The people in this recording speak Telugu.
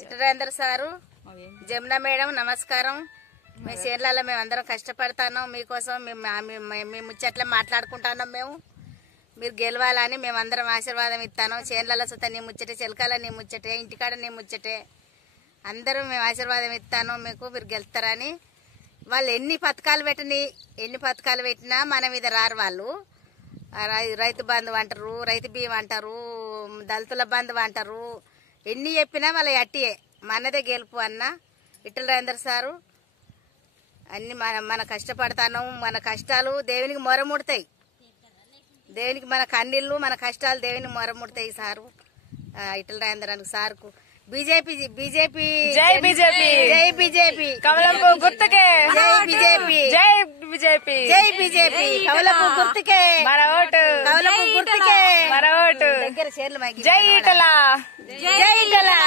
ఇటరేందర్ సారు, జమున మేడం నమస్కారం. మీ చేనులలో మేము అందరం కష్టపడతాను మీకోసం. మేము ముచ్చట్లా మాట్లాడుకుంటున్నాం. మీరు గెలవాలని మేమందరం ఆశీర్వాదం ఇస్తాను. చేనులలో సుత నీ ముచ్చటే, చిలకాల నీ ముచ్చటే, ఇంటికాడ నీ ముచ్చటే, అందరం మేము ఆశీర్వాదం ఇస్తాను మీకు. మీరు గెలుస్తారని. వాళ్ళు ఎన్ని పథకాలు పెట్టినా మన మీద రారు. వాళ్ళు రైతు బంధు అంటారు, రైతు బీమా అంటారు, దళితుల బంధు అంటారు. ఎన్ని చెప్పినా వాళ్ళ అట్టియే. మనదే గెలుపు అన్న ఇటరేందర్ సారు. అన్ని మన కష్టపడతాను. మన కష్టాలు దేవునికి మొరముడతాయి. దేవునికి మన కన్నీళ్ళు, మన కష్టాలు దేవునికి మొరముడతాయి సారు. ఇటరేందర్ సార్కు బీజేపీ జై బీజేపీ కమలపు గుర్తుకే జై బీజేపీ జై బీజేపీ కమలపు గుర్తుకే మన ఓటు, కమలపు గుర్తుకే మన ఓటు. దగ్గర చేర్లు జై ఇటలా, జై ఇటలా.